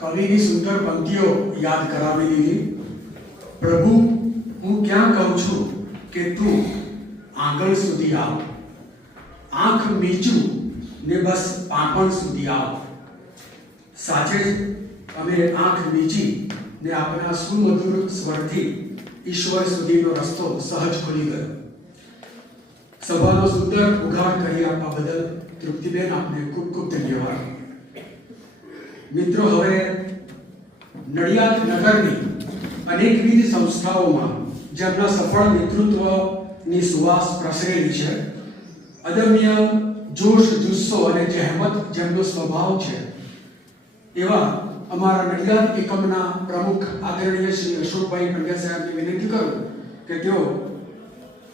કવિની સુંદર પંક્તિઓ યાદ કરાવી દીધી. પ્રભુ, હું ક્યાં કહું છું કે તું આંગણ સુધી આવ, આંખ મીચું ને બસ પાંપણ સુધી આવ. સાચે જ અમે આંખ મીચી ને આપણા સુમધુર સ્વરથી ઈશ્વર સુધીનો રસ્તો સહજ ખુલી ગયો. સભાનો સુંદર ઉઘાડ કરી આપવા બદલ તૃપ્તિબેન આપને ખૂબ ખૂબ ધન્યવાદ. મિત્રો, હવે નડિયાદ નગરની અનેકવિધ સંસ્થાઓમાં જેમના સફળ નેતૃત્વની સુવાસ પ્રસરેલી છે, અદમ્ય જોશ જુસ્સો અને જહેમત જેમનો સ્વભાવ છે, એવા અમારા નડિયાદ એકમના પ્રમુખ આદરણીય શ્રી અશોકભાઈ પંડ્યા સાહેબને વિનંતી કરું કે તેઓ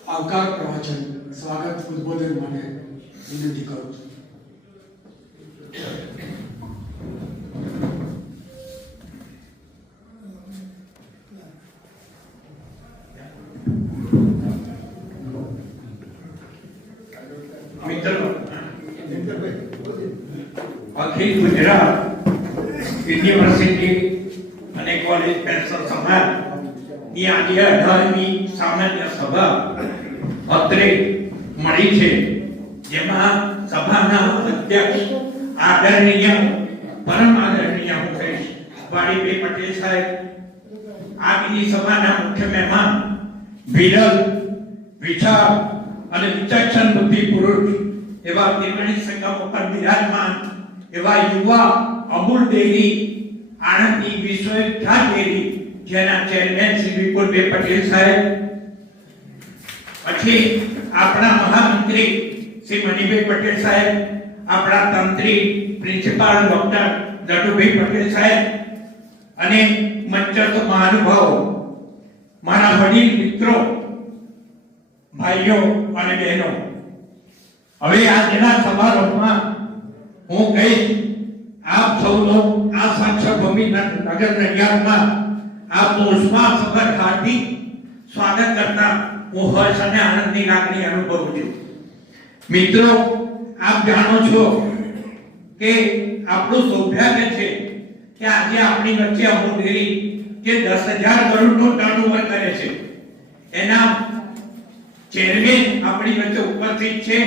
આવકાર પ્રવચન સ્વાગત ઉદ્બોધન માટે વિનંતી કરું છું. અખિલ ગુજરાત યુનિવર્સિટી અને કોલેજ પેન્શન સમાજ ની આજે 18મી સામાન્ય સભા અત્રે મળી છે, જેમાં સભાના અધ્યક્ષ આદરણીય પરમ આદરણીય મુકેશ વાડીભાઈ પટેલ સાહેબ, આજની સભાના મુખ્ય મહેમાન વિરલ વિચાર અને વિચક્ષણ બુદ્ધિ પુરુષ એવા ત્રિવેણી સંગમ ઉપર બિરાજમાન એવા યુવા અમૂલ ડેરી આણંદની વિશ્વવિખ્યાત ડેરી જેના ચેરમેન શ્રી વિપુલભાઈ પટેલ સાહેબ, પછી આપણા મહામંત્રી શ્રી મણિભાઈ પટેલ સાહેબ, આપણા તંત્રી પ્રિન્સિપાલ ડોક્ટર દટુભાઈ પટેલ સાહેબ અને મંચસ્થ મહાનુભાવો, મારા વડીલ મિત્રો, ભાઈઓ અને બહેનો, હવે આજના સમારોહમાં હું કહીશ આપ સૌનો આ સાક્ષર ભૂમિ નગર નડિયાદમાં આપનું ઉષ્માસભર હાર્દિક સ્વાગત કરતા હું હર્ષ અને આનંદની લાગણી અનુભવું છું. મિત્રો, આપ જાણો છો કે આપણું સૌભાગ્ય છે કે આજે આપણી વચ્ચે અમૂલ ડેરી જે 10,000 કરોડનું ટર્નઓવર કરે છે એના ચેરમેન આપણી વચ્ચે ઉપસ્થિત છે.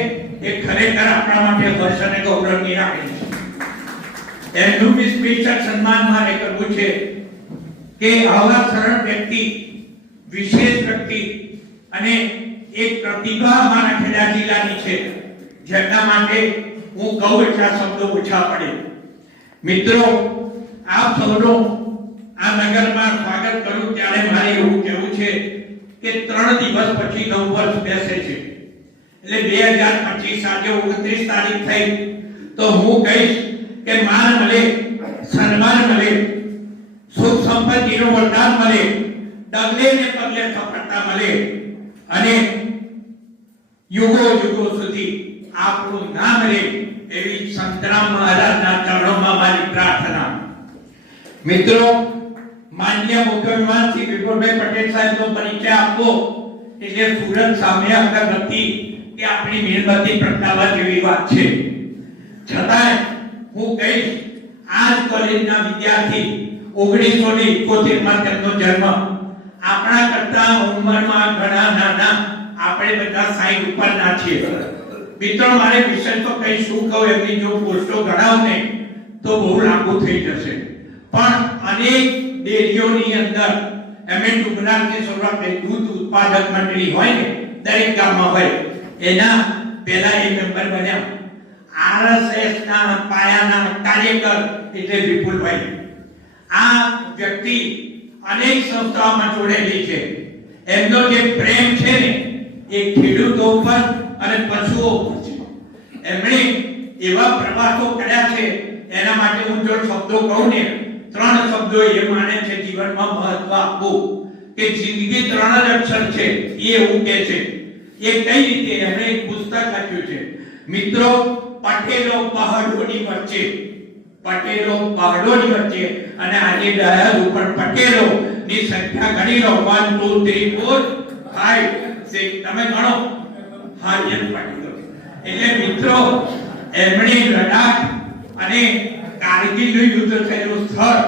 એ ખરેખર આપણા માટે હર્ષ અને ગૌરવની લાગણી છે. એમનું બી સ્પેશિયલ સન્માન મારે કરવું છે કે આવા સરળ વ્યક્તિ, વિશેષ વ્યક્તિ અને એક પ્રતિભા મારા ખેડા જિલ્લાની છે, જેમના માટે હું કહું એટલા શબ્દો ઓછા પડે. મિત્રો, આપ સૌનો આ નગરમાં સ્વાગત કરું ત્યારે મારે એવું કહેવું છે કે 3 દિવસ પછી નવું વર્ષ બેસે છે, એટલે 2025 આજે 29 તારીખ થઈ તો હું કહીશ કે માન મળે, સન્માન મળે, સુખ સંપત્તિનું વરદાન મળે, ડગલે ને પગલે સફળતા મળે અને યુગો યુગો સુધી આપણું નામ રહે એવી સંતરામ મહારાજના ચરણોમાં મારી પ્રાર્થના. મિત્રો, માન્ય મુખ્ય મહેમાન શ્રી વિપુલભાઈ પટેલ સાહેબનો પરિચય આપવો એટલે સુરત સામે આગળ નથી કે આપણી મીણબત્તી પ્રગટાવવા જેવી વાત છે. છતાંય હું કહીશ આ જ કોલેજના વિદ્યાર્થી 1971 માં તેમનો જન્મ, આપણા કરતા ઉંમરમાં ઘણા નાના, આપણે બધા 60 ઉપરના છીએ. મિત્રો, મારે વિષય તો કઈ શું કહું, એમની જો પોસ્ટો ગણાવ ને તો બહુ લાંબુ થઈ જશે, પણ અનેક ડેરીઓની અંદર એમએ ગુજરાતની શરૂઆત દૂધ ઉત્પાદક મંડળી હોય ને દરેક ગામમાં હોય, એના પહેલા એ મેમ્બર બન્યા. આરએસએસ ના પાયાના કાર્યકર એટલે વિપુલભાઈ. આ વ્યક્તિ અનેક સંસ્થાઓમાં જોડેલી છે. એમનો જે પ્રેમ છે ને એ ખેડૂતો ઉપર અને પશુઓ ઉપર છે. એમણે એવા પ્રવાસો કર્યા છે, એના માટે હું જો શબ્દો કહું ને 3 શબ્દો એ માને છે જીવનમાં મહત્વ આપવું કે જિંદગી 3 જ અક્ષર છે. એ એવું કહે છે. એ કઈ રીતે એમણે એક પુસ્તક લખ્યું છે. મિત્રો, પટેલો પહાડોની વચ્ચે, પટેલો પહાડોની વચ્ચે, અને આજે ડાયલ ઉપર પટેલો ની સંખ્યા ગણી લો 1 2 3 4 5 6 તમે ગણો. હાર્યન પટેલો એટલે મિત્રો એમણે લડાખ અને કારગિલનું યુદ્ધ થયેલું સ્થળ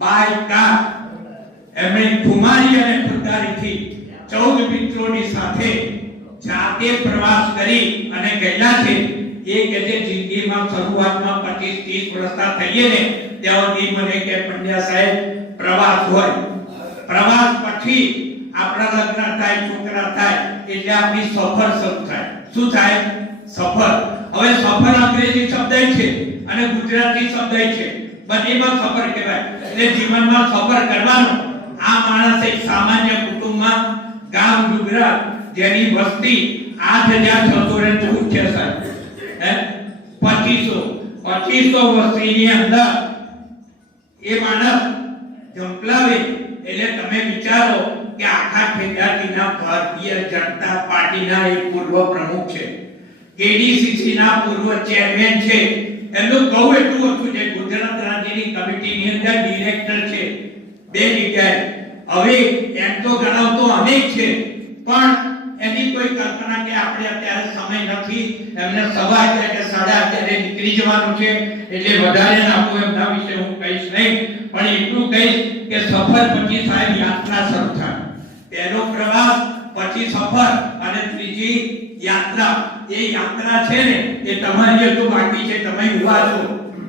બાય કાર એમણે ખુમારી અને ખુદારીથી 14 મિત્રોની સાથે જાતે પ્રવાસ કરી અને ગયેલા છે. એ કે જે જિંદગીમાં શરૂઆતમાં 25-30 વર્ષના થઈએ ને ત્યાં સુધી મને કે પંડ્યા સાહેબ પ્રવાસ હોય, પ્રવાસ પછી આપણા લગ્ન થાય, છોકરા થાય એટલે આપણી સફર શરૂ થાય. શું થાય? સફર. હવે સફર અંગ્રેજી શબ્દ છે અને ગુજરાતી શબ્દ છે, બંનેમાં સફર કહેવાય. એટલે જીવનમાં સફર કરવાનો. આ માણસ એક સામાન્ય કુટુંબમાં ગામ ગુજરાત જેની વસ્તી 8614 છે સાહેબ. 2500 વસ્તીની અંદર એ માણસ જંપલાવે એટલે તમે વિચારો કે આખા ખેડાતીના ભારતીય જનતા પાર્ટીના એક પૂર્વ પ્રમુખ છે, કેડીસીસી ના પૂર્વ ચેરમેન છે. એમનું કહું એટલું ઓછું છે, ગુજરાત રાજ્યની કમિટીની અંદર ડિરેક્ટર છે 2 જગ્યાએ. હવે એમ તો ગણાવતો અનેક છે, પણ એની કોઈ કલ્પના કે આપણે અત્યારે સમય નથી, એમને 11:30 કે 11:30 નીકળી જવાનું છે એટલે વધારે નાખું એમના વિશે હું કહીશ નહીં. પણ એટલું કહીશ કે સફર પછી સાહેબ યાત્રા શરૂ થાય. પહેલો પ્રવાસ, પછી સફર અને ત્રીજી યાત્રા. એ યાત્રા છે ને એ તમારી હજુ બાકી છે. તમે યુવા છો,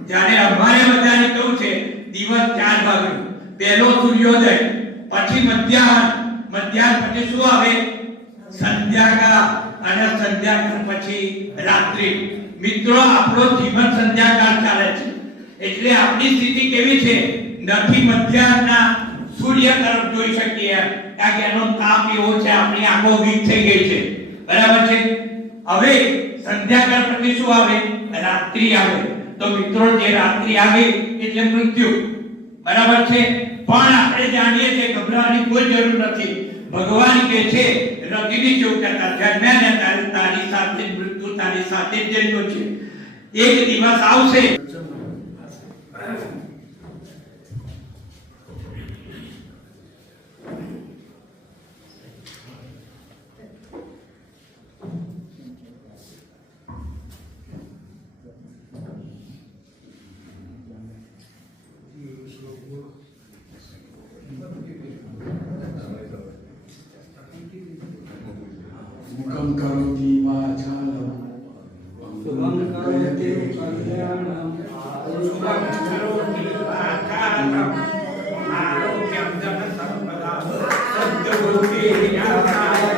જ્યારે અમારે બધાને કેવું છે દિવસ 4 વાગ્યું, પહેલો સૂર્યોદય, પછી મધ્યાહન પછી શું આવે? સંધ્યાકાળ અને સંધ્યાકાળ પછી રાત્રિ. મિત્રો આપણો જીવન સંધ્યાકાળ ચાલે છે એટલે આપણી સ્થિતિ કેવી છે? નથી મધ્યાહનના સૂર્ય તરફ જોઈ શકીએ કારણ કે એનો તાપ એવો છે, આપણી આંખો વીક થઈ ગઈ છે. બરાબર છે? હવે સંધ્યાકાળ પછી શું આવે? રાત્રિ આવે. તો મિત્રો જે રાત્રિ આવે એટલે મૃત્યુ. બરાબર છે? પણ આપણે જાણીએ છીએ ગભરાવાની કોઈ જરૂર નથી. ભગવાન કે છે રતિની ચૌકતા જન્મ્યા ને તારી સાથે મૃત્યુ તારી સાથે જ જન્મ્યો છે. એક દિવસ આવશે મુખમ કરોતિ વાચાલમ શુભમ કરોતિ કલ્યાણમ શુભમ કરોતિ વાચાલમ આરોગ્યમ ધન સંપદા સદ્બુદ્ધિ જ્ઞાનાય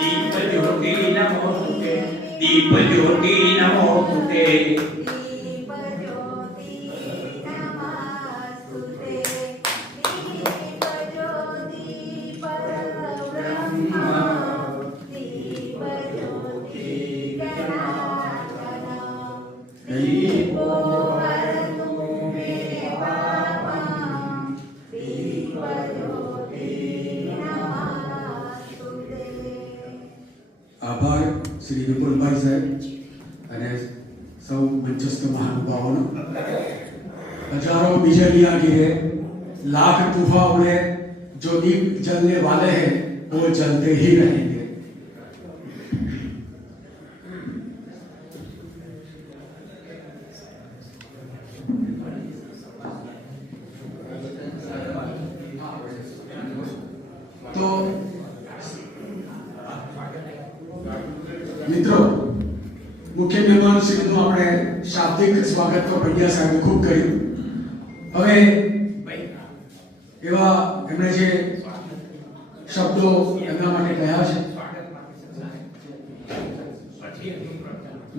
દીપ જ્યોતિ નમોસ્તુતે દીપ જ્યોતિ નમોસ્તુતે. આભાર શ્રી વિપુલભાઈ સાહેબ અને સૌ મંચસ્થ મહાનુભાવોનો. હજારો बिजलियां गिरे, लाख तूफान उड़े, जो दीप जलने वाले हैं वो जलते ही रहेंगे. तो મિત્રો, મુખ્ય મહેમાન શ્રીનું આપણે શાબ્દિક સ્વાગત તો પંડ્યા સાહેબે ખૂબ કર્યું. હવે એવા એમણે જે શબ્દો એમના માટે કહ્યા છે,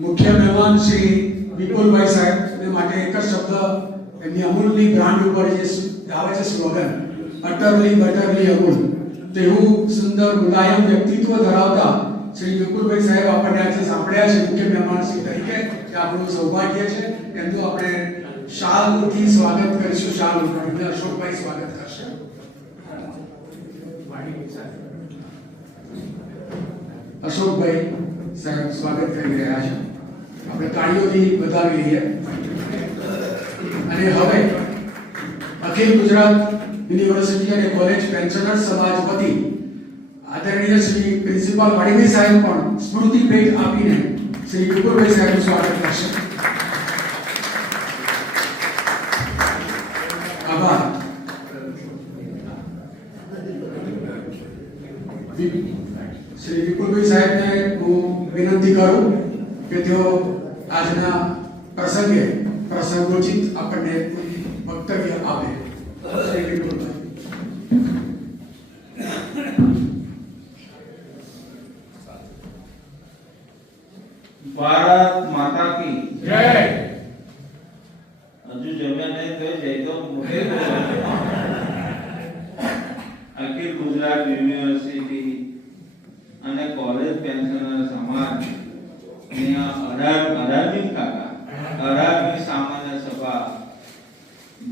મુખ્ય મહેમાન શ્રી વિપુલભાઈ સાહેબ માટે એક જ શબ્દ એમની અમૂલની બ્રાન્ડ ઉપર જે આવે છે સ્લોગન, અટરલી બટરલી અમૂલ, તેવું સુંદર મુલાયમ વ્યક્તિત્વ ધરાવતા શ્રી વિપુલભાઈ સાહેબ આપણને આજે સાંભળ્યા છે મુખ્ય મહેમાન શ્રી તરીકે. કે આપણું સૌભાગ્ય છે. એમનું આપણે શાલથી સ્વાગત કરીશું. શાલ ઉઠાવીને અશોકભાઈ સ્વાગત કરશે. અશોકભાઈ સાહેબ સ્વાગત કરી રહ્યા છે. આપણે તાળીઓથી વધાવી લઈએ. અને હવે અખિલ ગુજરાત યુનિવર્સિટી અને કોલેજ પેન્શનર્સ સમાજ વતી આદરણીય શ્રી પ્રિન્સિપાલ વાડીભાઈ સાહેબ પણ સ્મૃતિ ભેટ આપીને શ્રી વિપુલભાઈ સાહેબનું સ્વાગત કરશે. આભાર. શ્રી વિપુલભાઈ સાહેબને હું વિનંતી કરું કે તેઓ આજના પ્રસંગે પ્રસંગોચિત આપણને વક્તવ્ય આપે. શ્રી વિપુલભાઈ. ભારત માતા की જય. હજુ જમ્યા નહીં તો જય તો મોટે અખિલ ગુજરાત યુનિવર્સિટી અને કોલેજ પેન્શનર સમાજ ની આ 18મી સામાન્ય સભા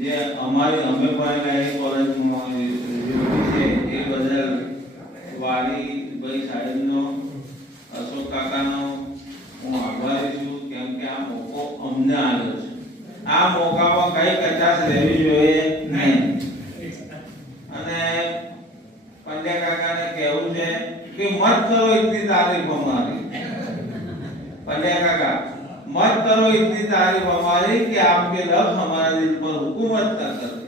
જે અમારી અમે ભણેલા એ કોલેજમાં યોજી છે એ બદલ વાલીભાઈ સાહેબનો, અશોક કાકાનો હું આભારી છું, કેમ કે આ મોકો અમને આવ્યો છે. આ મોકામાં કઈ કચાશ રહેવી જોઈએ નહીં. અને પંડ્યા કાકાને કહેવું છે કે મત કરો ઇતની તારીફ हमारी. પંડ્યા કાકા, मत करो इतनी तारीफ हमारी कि आपके लफ्ज हमारे दिल पर हुकूमत कर सकते.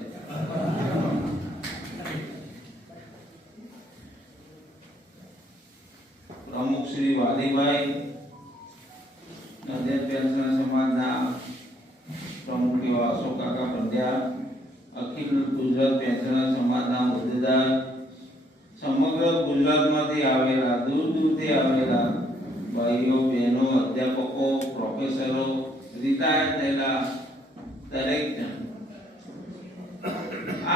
प्रमुख श्री वालीभाई, નંદેડ પેન્શન સમાજના પ્રમુખ એવા અશોક કાકા પંડ્યા, અખિલ ગુજરાત પેન્શન સમાજના હોદ્દેદાર, સમગ્ર ગુજરાતમાંથી આવેલા, દૂર દૂરથી આવેલા ભાઈઓ બહેનો, અધ્યાપકો, પ્રોફેસરો, રિટાયર થયેલા દરેક જણ.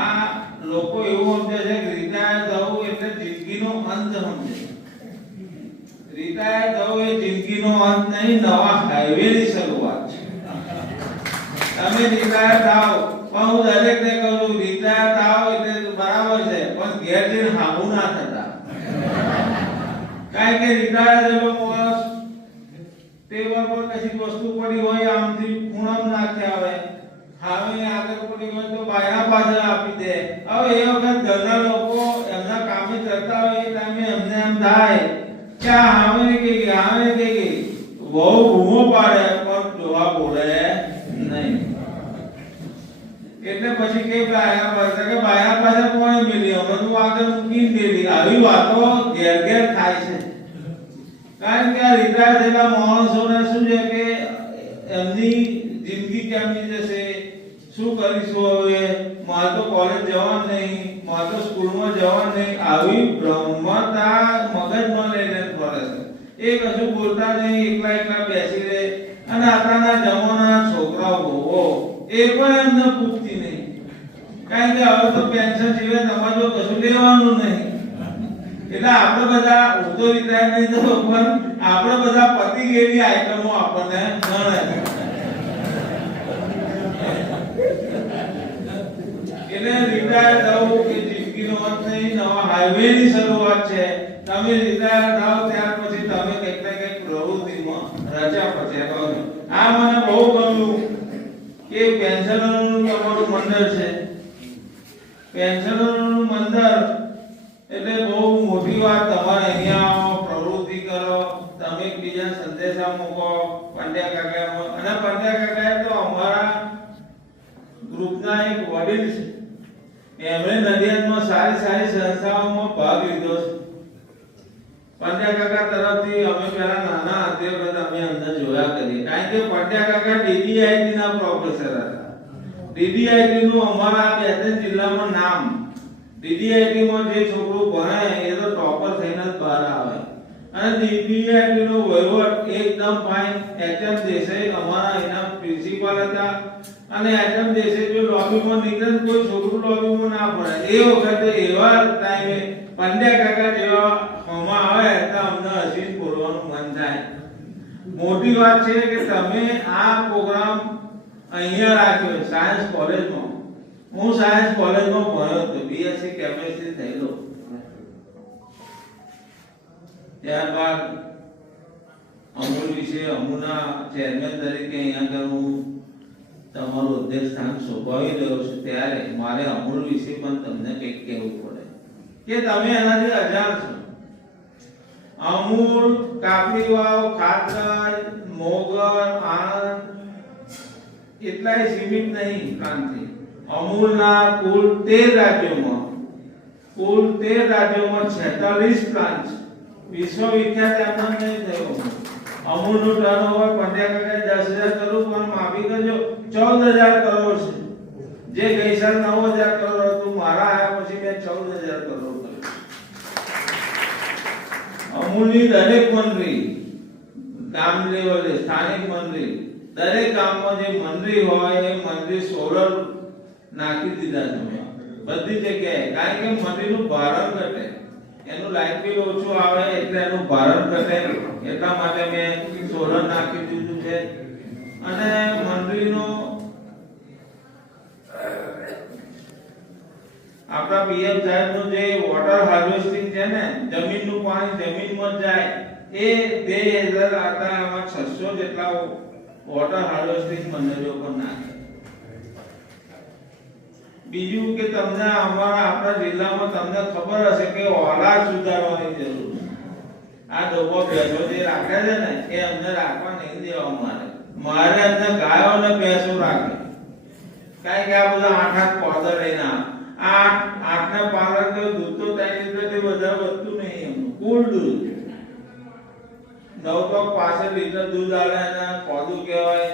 આ લોકો એવું સમજે છે કે રિટાયર થવું એટલે જિંદગીનો અંત સમજે. રિટાયર થવું એ જિંદગીનો અંત નહીં, નવા હાઈવેની શરૂઆત છે. તમે રિટાયર થાવ, પણ હું દરેકને કહું છું રિટાયર થાવ એટલે બરાબર છે, પણ ઘેર જઈને હામું ના થતા. કારણ કે રિટાયર થયેલો માણસ ટેબલ પર કશી વસ્તુ પડી હોય આમથી ખૂણમ નાખ્યા આવે, હામે આગળ પડી હોય તો બાયણા પાછળ આપી દે. હવે એ વખત ઘરના લોકો એમના કામે કરતા હોય એ ટાઈમે એમને એમ થાય કે આ હામે કે બહુ બૂમો પાડે પણ જોવા બોલે નહીં. એટલે પછી કે બાયણા પાછળ કોણે મિલી, હવે તું આગળ મૂકીને દેલી. આવી વાતો ઘેર ઘેર થાય છે. કારણ કે આ રિટાયર થયેલા માણસોને શું છે કે એમની જિંદગી કેમની જશે, શું કરીશું હવે, મારે તો કોલેજ જવાનું નહીં, મારે તો સ્કૂલમાં જવાનું નહીં, આવી બ્રહ્મતા મગજમાં લઈને ફરે છે. એ કશું બોલતા નહીં, એકલા બેસી રહે. અને આતાના જમાનાના છોકરાઓ ભોવો એ પણ એમને પૂછતી નહીં. કારણ કે હવે તો પેન્શન સિવાય તમારે તો કશું લેવાનું નહીં. એટલે આપણે બધા ઉતો રિટાયર નહીં થતો, પણ આપણે બધા પતી ગયેલી આઈટમો આપણને ગણે. એટલે રિટાયર થવું કે જિંદગીનો અંત નહીં, નવા હાઈવેની શરૂઆત છે. તમે રિટાયર થાવ ત્યાર પછી તમે કંઈક ને કંઈક પ્રવૃત્તિમાં રચ્યા પચ્યા કરો. આ મને બહુ ગમ્યું કે પેન્શનરનું તમારું મંડળ છે. પેન્શનરનું મંડળ એટલે બહુ મોટી વાત. તમારે અહીંયા આવો, પ્રવૃત્તિ કરો, તમે એકબીજા સંદેશા મૂકો. પંડ્યા કાકા અને પંડ્યા કાકા તો અમારા ગ્રુપના એક વડીલ છે. એમણે નડિયાદમાં સારી સંસ્થાઓમાં ભાગ લીધો છે. પંડ્યા કાકા તરફથી અમે પહેલા નાના હતા વખત અમે અંદર જોયા કરીએ. કારણ કે પંડ્યા કાકા DDIT ના પ્રોફેસર હતા. DDIT નું અમારા 2-3 જિલ્લામાં નામ. DDIT માં જે છોકરો ભણે એ તો ટોપર થઈને જ બહાર આવે. અને DDIT નો વહીવટ એકદમ ફાઇન. HM દેસાઈ અમારા એના પ્રિન્સિપાલ હતા. અને HM દેસાઈ જો લોબીમાં નીકળે કોઈ છોકરું લોબીમાં ના પડે. એ વખતે એવા ટાઈમે પંડ્યા કાકા જેવા હોમાં આવે તો અમને હસીને બોલવાનું મન થાય. મોટી વાત છે કે તમે આ પ્રોગ્રામ અહીંયા રાખ્યો સાયન્સ કોલેજમાં. હું સાયન્સ કોલેજમાં ભણ્યો હતો, BSc કેમેસ્ટ્રી થયેલો. ત્યારબાદ અમૂલ વિશે અમૂલના ચેરમેન તરીકે અહીંયા આગળ હું તમારું અધ્યક્ષ સ્થાન શોભાવી રહ્યો છું. ત્યારે મારે અમૂલ વિશે પણ તમને કંઈક કહેવું પડે કે તમે એનાથી અજાણ છો. અમૂલ, કાપડી વાવ, ખાતર, મોગર, આણંદ એટલાય સીમિત નહીં ક્રાંતિ. અમૂલના કુલ 13 રાજ્યોમાં 46 બ્રાન્ચ વિશ્વવિખ્યાત એમના નહીં થયો. અમૂલનું ટર્નઓવર પંડ્યા કાકાએ 10,000 કરોડ પણ માફી કરજો 14,000 કરોડ છે. જે ગઈ સાલ 9,000 કરોડ હતું, મારા આયા પછી મેં 14,000 કરોડ કર્યું. અમૂલની દરેક મંડળી, ગામ લેવલે સ્થાનિક મંડળી, દરેક ગામમાં જે મંડળી હોય એ મંડળી સોલર નાખી દીધા છે બધી જગ્યાએ. કારણ કે મંડળીનું ભારણ ઘટે, એનું લાઇટ બિલ ઓછું આવે એટલે એનું ભારણ ઘટે, એટલા માટે મેં સોલર નાખી દીધું છે. અને મંડળીનો આપણા પીએમ સાહેબનું જે વોટર હાર્વેસ્ટિંગ છે ને, જમીનનું પાણી જમીનમાં જાય, એ 2,000 હતા, એમાં 600 જેટલા વોટર હાર્વેસ્ટિંગ મંડળીઓ પર નાખે. બીજું કે તમને આપણા જિલ્લામાં તમને ખબર હશે કે ઓલાદ સુધારવાની જરૂર છે. આ ડોબો ભેંસો જે રાખે છે ને, એ અમને રાખવા નહીં દેવા. મારે અમને ગાયો અને ભેંસો રાખે. કારણ કે આ બધા 8 પોદર લઈને આઠના પાલન તો દૂધ તો 3 લીટરથી વધારે વધતું નહીં. એમનું કુલ દૂધ 9.65 લીટર દૂધ આવે એને પોદું કહેવાય.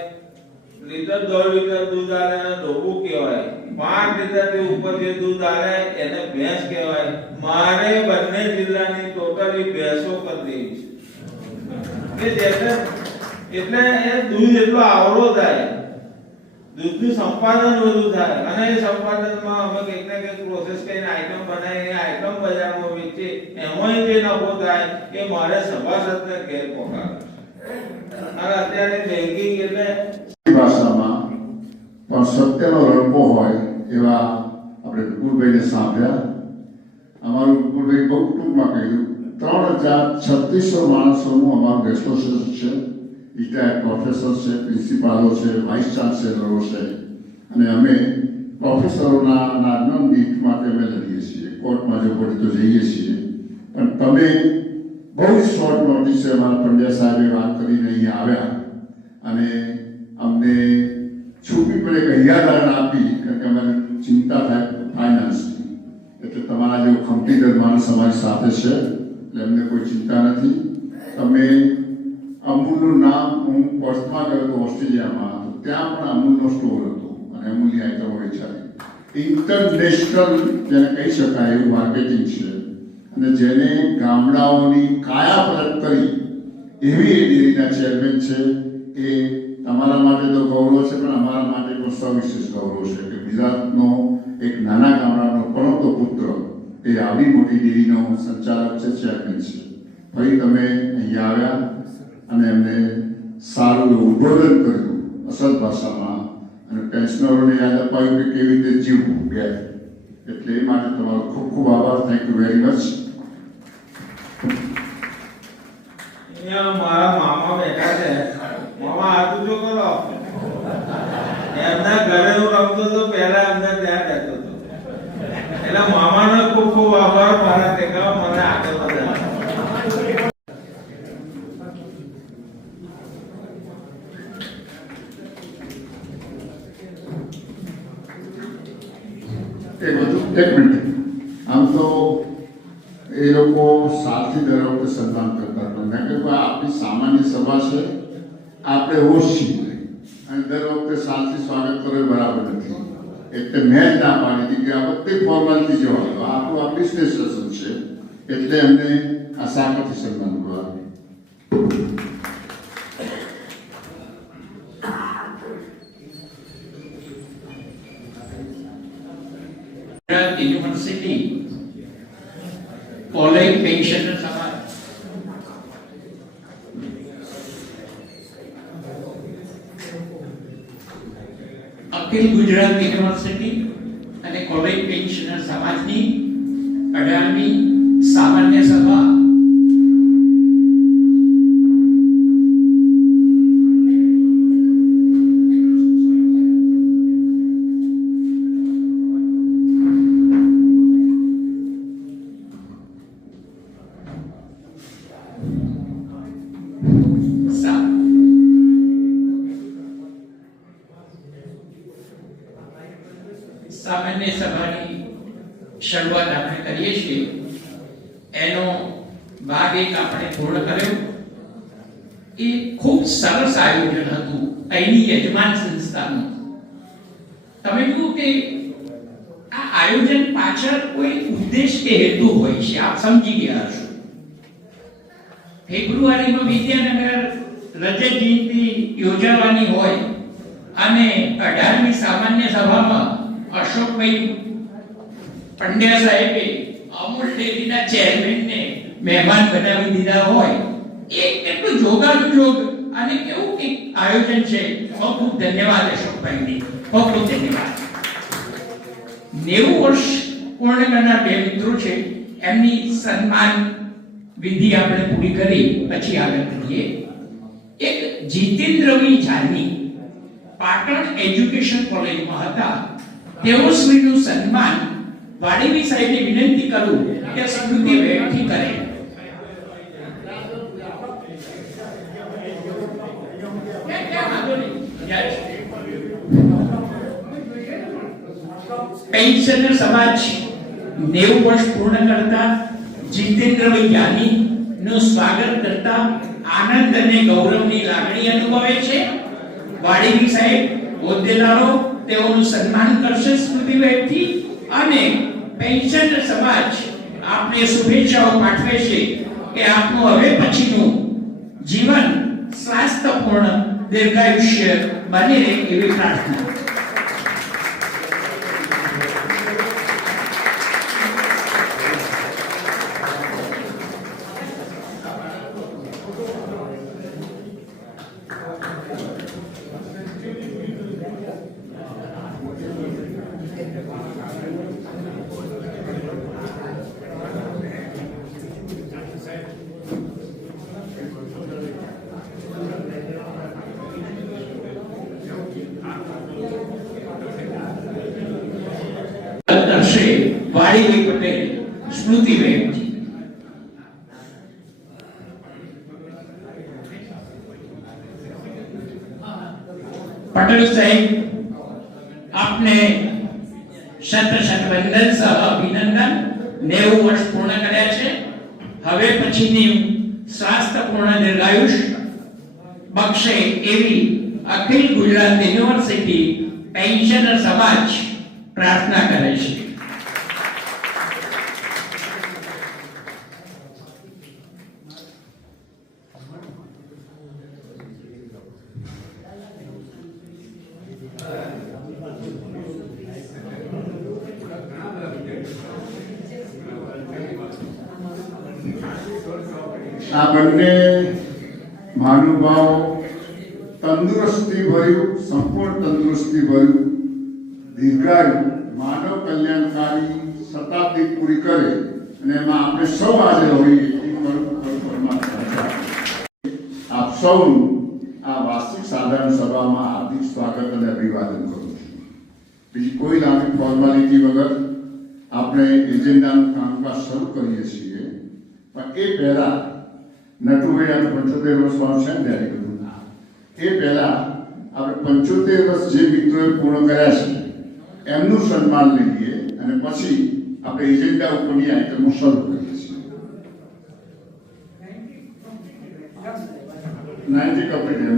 લીટર 1.5 લીટર દૂધ આવે એને ડોબું કહેવાય. 5 લીટરથી ઉપર જે દૂધ આવે એને ભેંસ કહેવાય. મારે બંને જિલ્લાની ટોટલી ભેંસો કરી દેવી છે. એટલે એ દૂધ એટલો આવરો થાય, દૂધનું સંપાદન વધુ થાય, અને એ સંપાદનમાં અમે કંઈક ને કંઈક પ્રોસેસ કરીને આઈટમ બનાવીને આઈટમ બજારમાં વેચીએ. એમાં જે નફો થાય એ મારે સભાસદને ઘેર પહોંચાડે. અને અત્યારે બેંકિંગ એટલે ભાષામાં પણ સત્યનો રણકો હોય એવા આપણે વિપુલભાઈને સાંભળ્યા. અમારું વિપુલભાઈ બહુ ટૂંકમાં કહ્યું, 3,3600 માણસોનું અમારું એસોસિએશન છે. રિટાયર્ડ પ્રોફેસર છે, પ્રિન્સિપાલો છે, વાઇસ ચાન્સેલરો છે, અને અમે પ્રોફેસરોના નામના દીઠ માટે અમે લડીએ છીએ. કોર્ટમાં જો પડે તો જઈએ છીએ. પણ તમે બહુ જ શોર્ટ નોટિસે અમારા પંડ્યા સાહેબે વાત કરીને અહીંયા આવ્યા અને અમને છૂપી પડે કહિયાદારણ આપી. કારણ કે અમારે ચિંતા થાય ફાઇનાન્સની, એટલે તમારા જેવો કમ્પ્લીટર માણસ અમારી સાથે છે, એટલે અમને કોઈ ચિંતા નથી. તમે અમૂલનું નામ, હું પર્સમાં ગયો હતો ઓસ્ટ્રેલિયામાં, તો ત્યાં પણ અમૂલનો સ્ટોર હતો અને અમૂલની આઈટમો વેચાતી. ઇન્ટરનેશનલ જેને કહી શકાય એવું માર્કેટિંગ છે, અને જેને ગામડાઓની કાયાપલટ કરી એવી એ ડેરીના ચેરમેન છે. એ તમારા માટે તો ગૌરવ છે, પણ અમારા માટે પણ સવિશેષ ગૌરવ છે કે ગુજરાતનો એક નાના ગામડાનો પરણતો પુત્ર એ આવી મોટી ડેરીનો સંચાલક છે, ચેરમેન છે. ફરી તમે અહીંયા આવ્યા અને એમને સારું એવું ઉદ્બોધન કર્યું અસલ ભાષામાં, અને પેન્શનરોને યાદ અપાયું કે કેવી રીતે જીવવું ઘેર. એટલે એ માટે તમારો ખૂબ ખૂબ આભાર. Thank you very much. અહીંયા મારા મામા બેઠા છે. મામા હાથું જો કરો. એમના ઘરે હું રમતો તો પહેલા એમને ત્યાં રહેતો હતો. એટલે મામાનો ખૂબ ખૂબ આભાર મારા ટેકા મને આગળ વધારવા. એ બધું એક મિનિટ. આમ તો એ લોકો સાલથી દર વખતે સન્માન કરતા હતા. મેં કહ્યું આ આપણી સામાન્ય સભા છે, આપણે હોશ છીએ, અને દર વખતે સાલથી સ્વાગત કરો એ બરાબર નથી. એટલે મેં જ ના પાડી હતી કે આ બધી ફોર્માલિટી જવા દો, આપણું આ બિઝનેસ સેશન છે, એટલે એમને આ સાકરથી સન્માન કરવાનું. યુનિવર્સિટી કોલેજ પેન્શનર સમાજ અખિલ ગુજરાત યુનિવર્સિટી અને કોલેજ પેન્શનર સમાજની 18મી સામાન્ય સભા શરૂઆત આપણે કરીએ છીએ એનો ભાગ એક આપણે પૂર્ણ કર્યો. એ ખૂબ સરસ આયોજન હતું અહીંની યજમાન સંસ્થાનું. તમે જુઓ કે આ આયોજન પાછળ કોઈ ઉદ્દેશ કે હેતુ હોય છે, આપ સમજી ગયા હશો. ફેબ્રુઆરીમાં વિદ્યાનગર રજત જયંતિ યોજાવાની હોય અને 18મી સામાન્ય સભામાં અશોકભાઈ પંડ્યા સાહેબે અમૂલ ડેરીના ચેરમેનને મહેમાન બનાવી દીધા હોય, એ કેટલું જોગાનુજોગ અને કેવું કે આયોજન છે. ખૂબ ખૂબ ધન્યવાદ અશોકભાઈની, ખૂબ ખૂબ ધન્યવાદ. 90 વર્ષ પૂર્ણ કરનાર બે મિત્રો છે, એમની સન્માન વિધિ આપણે પૂરી કરી પછી આગળ કરીએ. એક જીતેન્દ્રભાઈ જાની પાટણ એજ્યુકેશન કોલેજમાં હતા. તેઓ શ્રીનું સન્માન વાડીવી સાહેબને વિનંતી કરું કે સ્મૃતિ વ્યક્તિ કરે. પેન્શનર સમાજ 90 વર્ષ પૂર્ણ કરતા જીતેન્દ્રભાઈ જાની નું સ્વાગત કરતા આનંદ અને ગૌરવની લાગણી અનુભવે છે. વાડીવી સાહેબ હોદ્દેદારો તેઓનું સન્માન કરશે સ્મૃતિ વ્યક્તિ, અને પેન્શનર સમાજ આપને શુભેચ્છાઓ પાઠવે છે કે આપનું હવે પછીનું જીવન સ્વાસ્થ્યપૂર્ણ દીર્ઘાયુષ્ય બની રહે એવી પ્રાર્થના. વાડીભાઈ પટેલ સ્મૃતિ વ્યક્તિ. પટેલ સાહેબ આપને શત વંદન સહ અભિનંદન. 90 વર્ષ પૂર્ણ કર્યા છે. હવે પછીની સ્વાસ્થ્યપૂર્ણ દીર્ઘાયુષ્ય બક્ષે એવી અખિલ ગુજરાત યુનિવર્સિટી પેન્શનર સમાજ પ્રાર્થના કરે છે. આ બંને મહાનુભાવો તંદુરસ્તી ભર્યું, સંપૂર્ણ તંદુરસ્તી ભર્યું, દીર્ઘાયુ, માનવ કલ્યાણકારી શતાબ્દી પૂરી કરે અને એમાં આપણે સૌ હાજર હોઈએ એ પરમાત્મા. આપ સૌનું આ વાર્ષિક સાધારણ સભામાં હાર્દિક સ્વાગત અને અભિવાદન કરું છું. બીજી કોઈ લાંબી ફોર્માલિટી વગર આપણે એજન્ડાનું કામકાજ શરૂ કરીએ છીએ. પણ એ પહેલા નટુભાઈ આપણે 75 વર્ષમાં છે ને ત્યારે કીધું, એ પહેલા આપણે 75 વર્ષ જે મિત્રોએ પૂર્ણ કર્યા છે એમનું સન્માન લઈએ અને પછી આપણે એજન્ડા ઉપરની આઈટમો શરૂ કરીએ છીએ. 90 કમ્પ્લીટ એમ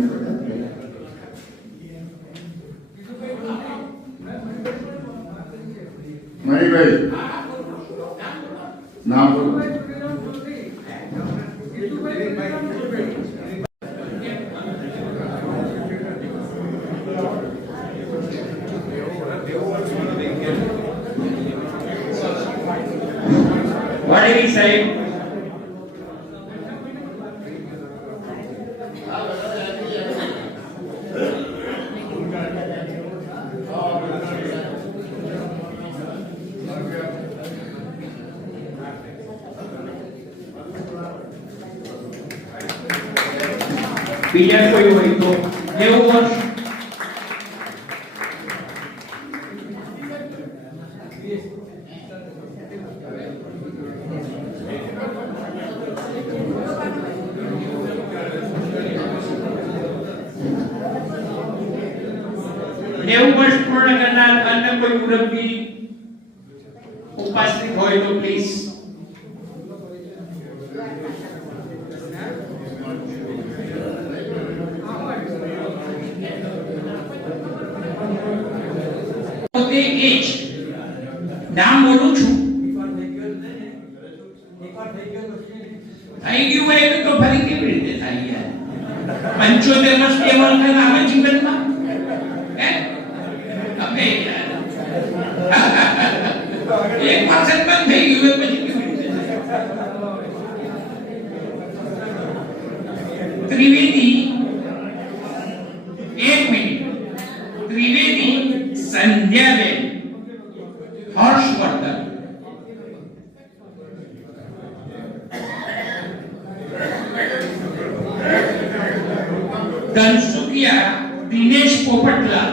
મહીભાઈ નામ બોલો. વાડીવી સાહેબ બીજા કોઈ હોય તો 90 વર્ષ. પૂર્ણ કરનાર અન્ય કોઈ મુરબ્બી ઉપસ્થિત એ જ નામ બોલું છું થઈ ગયું હોય તો ફરી કેવી રીતે થાય યાર 75 વર્ષ કેવળ થઈને આવે જીવનમાં હે અમે યાર 1% પણ થઈ ગયું હોય પછી કેવી રીતે ત્રિવેદી એક મિનિટ ત્રિવેદી સંધ્યાબેન હર્ષવર્ધન ધનસુખિયા દિનેશ પોપટલાલ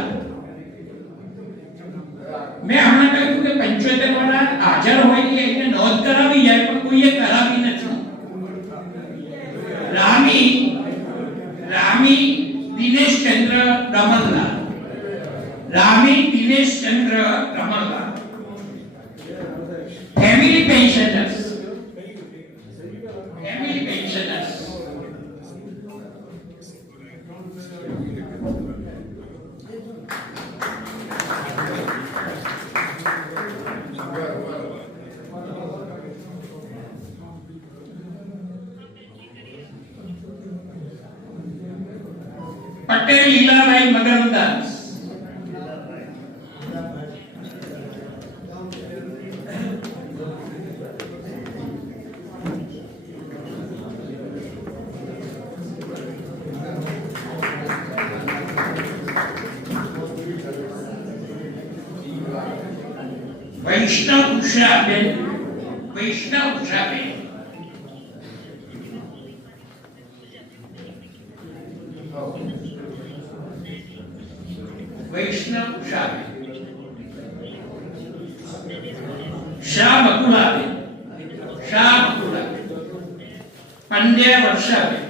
મેં હમણાં કહ્યું કે 75 વાળા હાજર હોય કે એને નોંધ કરાવી જાય પણ કોઈએ કરાવી નથી રામી દિનેશ ચંદ્ર રમણલાલ રામી દિનેશ ચંદ્ર રમણલાલ ફેમિલી પેન્શનર્સ પટેલ લીલાભાઈ મગનદાસ વૈષ્ણવ ઉષાબેન શાહ બકુલાબેન પંડ્યા વર્ષાબેન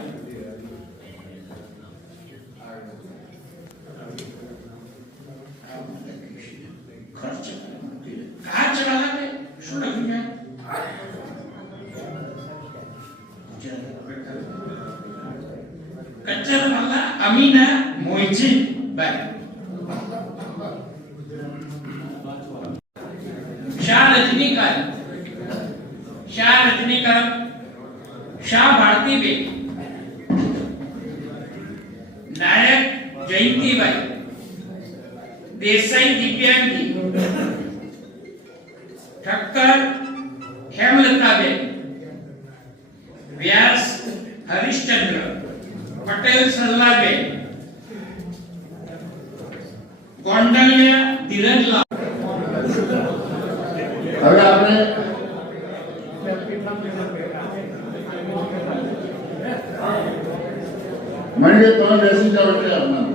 કચ્ચરવાલા અમીના મોઈજીભાઈ શાહ રજનીકાંત શાહ ભારતીબેન નાયક જયંતિભાઈ દેસાઈ દિવ્યાંગી ઠક્કર હેમલતાબેન વ્યાસ હરીશચંદ્ર પટેલ સલ્લાબેન ગોંડલિયા ધીરજલાલ હવે આપણે મને તમે બેસી જાઓ એટલે આપના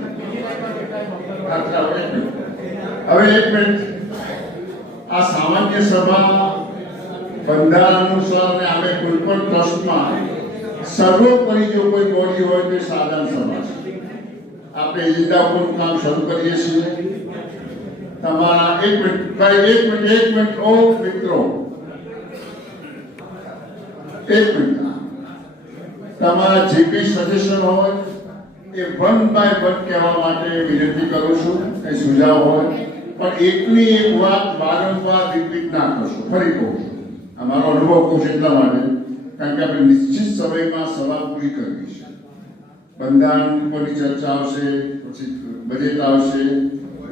હવે એક મિનિટ આ સામાન્ય સભા બંધારણ અનુસાર અને આપણે કોઈ પણ ટ્રસ્ટમાં સર્વોપરી જો કોઈ બોડી હોય તો સાધારણ સભા છે આપણે એજન્ડા ઉપર કામ શરૂ કરીએ છીએ તમારા એક મિનિટ ઓ મિત્રો એક મિનિટ તમારા જે કંઈ સજેશન હોય એ 1 બાય 1 કહેવા માટે વિનંતી કરું છું એ સુઝાવ હોય પણ એકની એક વાત વારંવાર રિપીટ ના કરશો ફરી કહું છું અમારો અનુભવ કહું છું એટલા માટે કારણ કે આપણે નિશ્ચિત સમયમાં સભા પૂરી કરવી છે બંધારણ ઉપરની ચર્ચા આવશે પછી બજેટ આવશે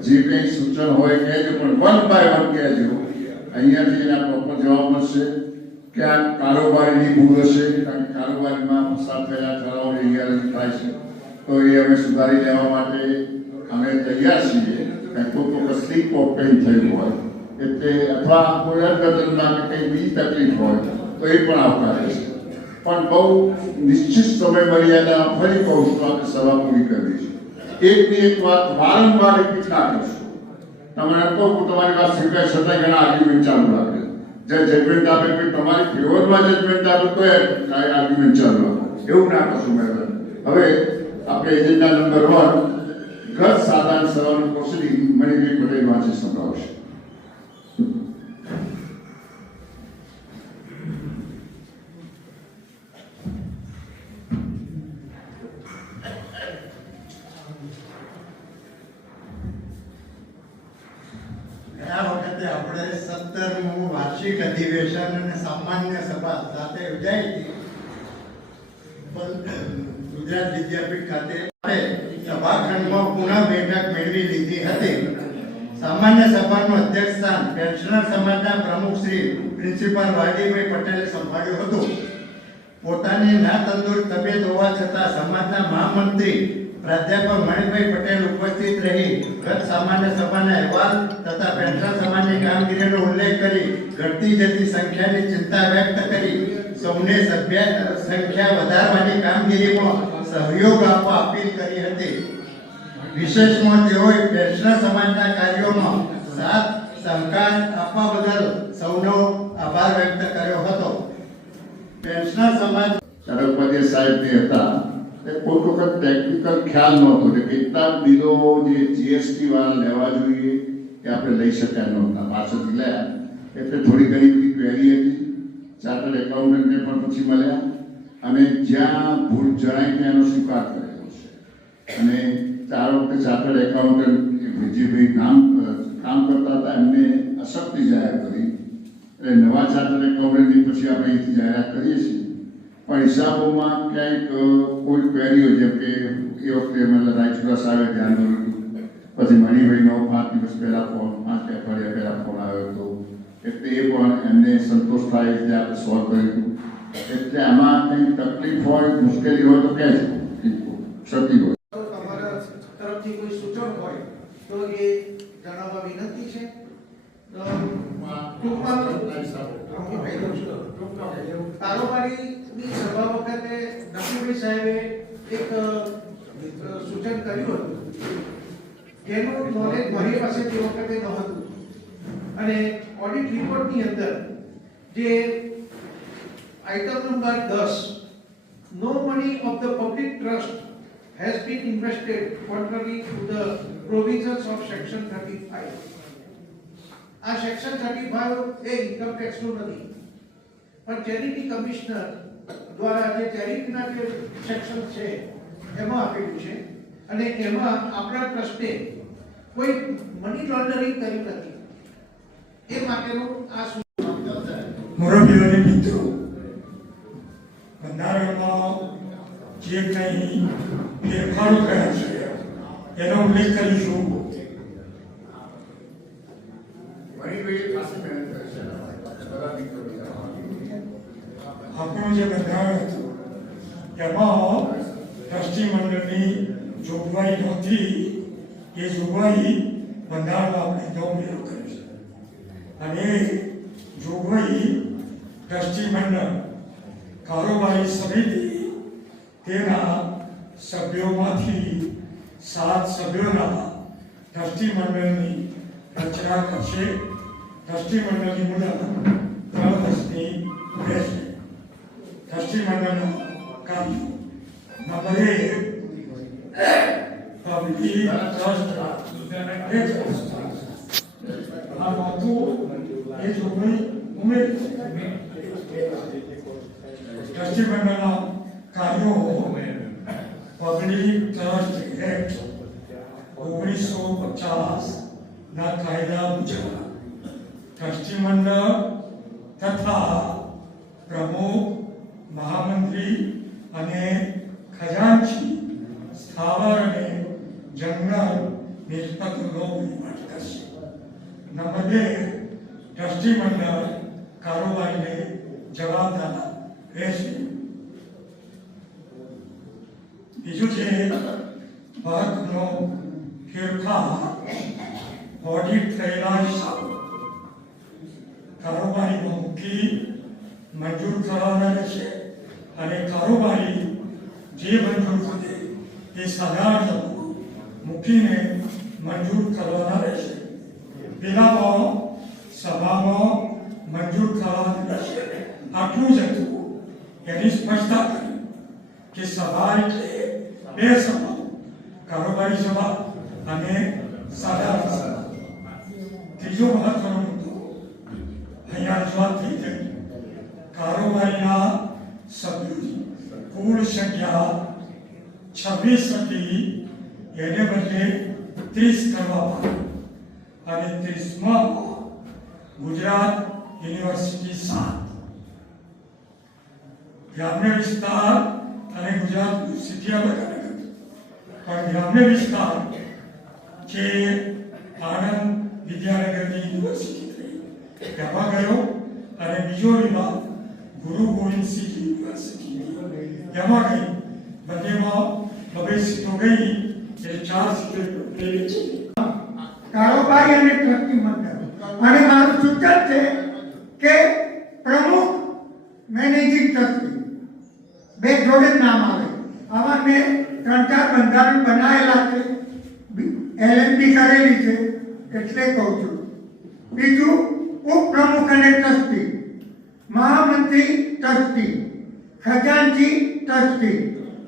જે કંઈ સૂચન હોય કહેજો પણ 1 બાય 1 કહેજો અહીંયાથી એના પ્રોપર જવાબ મળશે ક્યાંક કારોબારીની ભૂલ હશે કારણ કે કારોબારીમાં પસાર થયેલા ઠરાવો અહીંયા થાય છે તો એ અમે સુધારી લેવા માટે અમે તૈયાર છીએ કારણ કે કોઈ સ્લીપ ઓફ પેન થયું હોય એટલે અથવા કોઈ અર્થઘટનમાં કે કંઈ બીજી તકલીફ હોય તો એ પણ આવકારે છે પણ બહુ નિશ્ચિત સમય મર્યાદા ફરી કહું છું આપણે સભા પૂરી કરવી છે એકની એક વાત વારંવાર રિપીટ ના કરશો તમે કહો તમારી વાત સ્વીકાર છતાં ઘણા આર્ગ્યુમેન્ટ ચાલુ રાખે જે જજમેન્ટ આપે કે તમારી ફેવરમાં જજમેન્ટ આપે તો આર્ગ્યુમેન્ટ ચાલુ રાખો એવું ના કરશો મહેરબાની હવે આપણે એજન્ડા નંબર 1 ગત સાધારણ સભાનું પ્રોસિડિંગ મણિભાઈ પટેલ વાંચી સંભળાવશે ઘણા આજે આપણે 17મું વાર્ષિક અધિવેશન અને સામાન્ય સભા સાથે યોજાઈ હતી ગુજરાત વિદ્યાપીઠ ખાતે સભાખંડમાં પુનઃ બેઠક મેળવી લીધી હતી. સામાન્ય સભાનું અધ્યક્ષ સ્થાન પેન્શનર સમાજના પ્રમુખ શ્રી પ્રિન્સિપાલ વાડીભાઈ પટેલે સંભાળ્યું હતું. પોતાની ના તંદુરસ્ત તબિયત હોવા છતાં સમાજના મહામંત્રી પ્રાધ્યાપક મણિભાઈ પટેલ ઉપસ્થિત રહી ગત સામાન્ય સભાના અહેવાલ તથા પેન્શન સમાજની કામગીરીનો ઉલ્લેખ કરી ઘટતી જતી સંખ્યાની ચિંતા વ્યક્ત કરી સૌને સભ્ય સંખ્યા વધારવાની કામગીરીમાં સહયોગ આપવા અપીલ કરી હતી. વિશેષમાં તેઓએ પેન્શન સમાજના કાર્યોમાં સાથ સહકાર આપવા બદલ સૌનો આભાર વ્યક્ત કર્યો હતો. પેન્શન સમાજ ચરકપતિ સાહેબ જે હતા એ કોઈ વખત ટેકનિકલ ખ્યાલ નહોતો કે કેટલા બિલો જે જીએસટી વાળા લેવા જોઈએ એ આપણે લઈ શક્યા નહોતા. પાછળથી લયા એટલે થોડી ઘણી બધી ક્વેરી હતી. ચાર્ટર્ડ એકાઉન્ટન્ટને પણ પછી મળ્યા અને જ્યાં ભૂલ જણાય ત્યાં એનો સ્વીકાર કરેલો છે. અને ચાર વખતે ચાર્ટર્ડ એકાઉન્ટન્ટ જે ભાઈ કામ કરતા હતા એમને અશક્તિ જાહેર કરી એટલે નવા ચાર્ટર્ડ એકાઉન્ટન્ટની પછી આપણે અહીંથી જાહેરાત કરીએ છીએ. પણ હિસાબોમાં ક્યાંક કોઈ ક્વેરીઓ જેમ કે એ વખતે મતલબ રાયચુરા સાહેબે ધ્યાન દોર્યું હતું. પછી મણિભાઈનો 5 દિવસ પહેલા ફોન 5 અઠવાડિયા પહેલા ફોન આવ્યો હતો એટલે એ પણ એમને સંતોષ થાય એટલે આપણે સોલ્વ કર્યું હતું. એટલે આમાં કંઈ તકલીફ હોય મુશ્કેલી હોય તો કહેજો, ક્ષતિ હોય તમારા તરફથી કોઈ સૂચન હોય તો એ જણાવવા વિનંતી છે. કારોબારીની સભા વખતે નકીભાઈ સાહેબે એક સૂચન કર્યું હતું જેનું નોલેજ મારી પાસે તે વખતે નહોતું અને ઓડિટ રિપોર્ટની અંદર જે આઇટમ નંબર 10 નો money of the public trust has been invested contrary to the provisions of section 35. આ સેક્શન 35 એ ઇન્કમ ટેક્સ નું નથી પણ ચેરિટી કમિશનર દ્વારા જે ચેરિટીના જે સેક્શન છે એમાં આપેલું છે અને એમાં આપણા ટ્રસ્ટે કોઈ મની લોન્ડરિંગ કર્યું નથી એ માટેનું આ મુરબ્બીઓને મિત્રો, બંધારણમાં જે કંઈ ફેરફારો કર્યા છે એનો ઉલ્લેખ કરીશું. આપણું જે બંધારણ હતું એમાં ટ્રસ્ટી મંડળની જોગવાઈ નહોતી. એ જોગવાઈ બંધારણમાં આપણે નવો ઉમેરો કર્યો છે અને જોગવાઈ ટ્રસ્ટી મંડળ કારોબારી સમિતિ તેના સભ્યોમાંથી 7 સભ્યોના ટ્રસ્ટી મંડળની રચના કરશે. ટ્રસ્ટી મંડળની મુદત 3 વર્ષની રહેશે. ટ્રસ્ટી મંડળના કાર્યો નંબર 1 પબ્લિક ટ્રસ્ટ આ નહોતું એ જોગવાઈ ઉમેરી. ટ્રસ્ટી મંડળના કાર્યો પબ્લિક ટ્રસ્ટ એક્ટ 1950 ના કાયદા મુજબ ટ્રસ્ટી મંડળ તથા પ્રમુખ, મહામંત્રી અને ખજાનચી સ્થાવર અને જંગલ નિષ્પત્તિનો વહીવટ કરશે. નંબર 2 ટ્રસ્ટી મંડળ કારોબારીને જવાબદાર રહેશે. બીજું છે મહત્વનો ફેરફાર ઓડિટ થયેલા હિસાબો કારોબારીમાં મૂકી મંજૂર કરવાના રહેશે અને કારોબારી જે મંજૂર કરે એ સાધારણ મૂકીને મંજૂર કરવાના રહેશે. પેલામાં સભામાં મંજૂર કરવાના રહેશે. આટલું જ હતું. એની સ્પષ્ટતા કરી કે સભા એટલે 2 સભા, કારોબારી સભા અને સાધારણ સભા. ત્રીજો મહત્વનો મુદ્દો અહીંયા રજૂઆત થઈ ગઈ. કારોબારીના સભ્યોની કુલ સંખ્યા 26 હતી એને બદલે 30 કરવા પામી અને 30માં ગુજરાત યુનિવર્સિટી 7 ગ્રામ્ય વિસ્તાર અને ગુજરાત યુનિવર્સિટી અલગ અલગ હતી, પણ ગ્રામ્ય વિસ્તાર જે આણંદ વિદ્યાનગરની યુનિવર્સિટી થઈ તેમાં ગયો અને બીજો વિભાગ ગુરુ ગોવિંદ સિંહ યુનિવર્સિટી તેમાં ગઈ. બંનેમાં 2 સીટો ગઈ એટલે 4 સીટો પેલી છે. કારોબારી અને ટ્રસ્ટી મંડળ અને મારું સૂચન છે કે પ્રમુખ મેનેજિંગ ટ્રસ્ટી બે જોડે જ નામ આવે. આવા મેં 3-4 બંધારણ બનાવેલા છે, LLB કરેલી છે એટલે કહું છું. બીજું ઉપપ્રમુખ અને ટ્રસ્ટી, મહામંત્રી ટ્રસ્ટી, ખજાનચી ટ્રસ્ટી,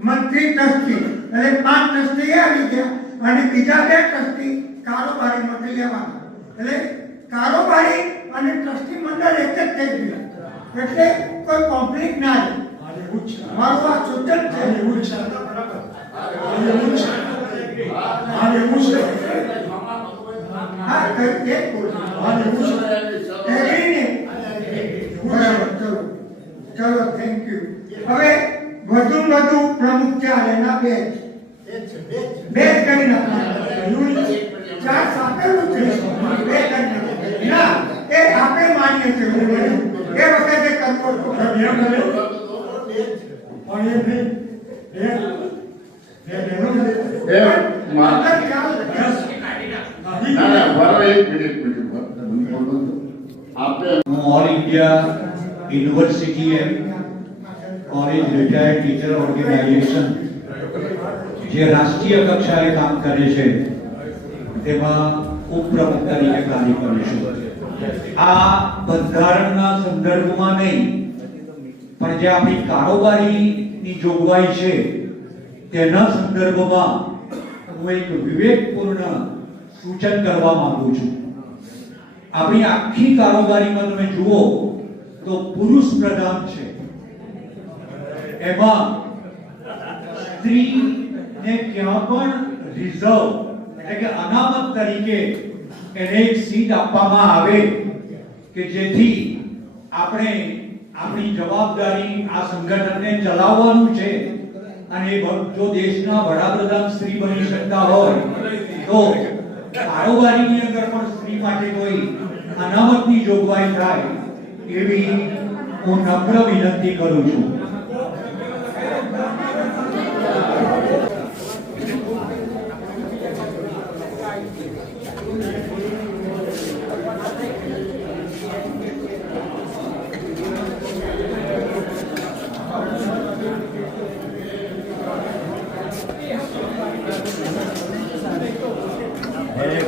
મંત્રી ટ્રસ્ટી, એટલે 5 ટ્રસ્ટી આવી ગયા અને બીજા 2 ટ્રસ્ટી કારોબારી માટે લેવાના. એટલે કારોબારી અને ટ્રસ્ટી મંડળ એક જ થઈ ગયું એટલે કોઈ કોન્ફ્લિક્ટ ના રહે. મારું આ સૂચન છે. હા કઈ એક બરાબર. ચલો થેન્ક યુ. હવે વધુ પ્રમુખ ચાલે ના બે કરી નાખવાના. 4 સાંકળવું છે, 2 કરી નાખવાના. ના એ આપણે માનીએ છીએ એ વખતે કરવો તો આપણે all India university and college retired teacher organisation જે રાષ્ટ્રીય કક્ષાએ કામ કરે છે તેમાં ઉપપ્રમુખ તરીકે કાર્ય કરીશું. આ બંધારણના સંદર્ભમાં નહીં પણ જે આપણી કારોબારીની જોગવાઈ છે તેના સંદર્ભમાં હું એક વિવેકપૂર્ણ સૂચન કરવા માંગુ છું. આપણી આખી કારોબારીમાં તમે જુઓ તો પુરુષ પ્રધાન છે, એમાં સ્ત્રીને ક્યાં પણ રિઝર્વ એટલે કે અનામત તરીકે એને એક સીટ આપવામાં આવે કે જેથી આપણે આપણી જવાબદારી આ સંગઠનને ચલાવવાનું છે અને જો દેશના વડાપ્રધાન સ્ત્રી બની શકતા હોય તો કારોબારીની અંદર પણ સ્ત્રી માટે કોઈ અનામતની જોગવાઈ થાય એવી હું નમ્ર વિનંતી કરું છું.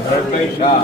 ભરતભાઈ શાહ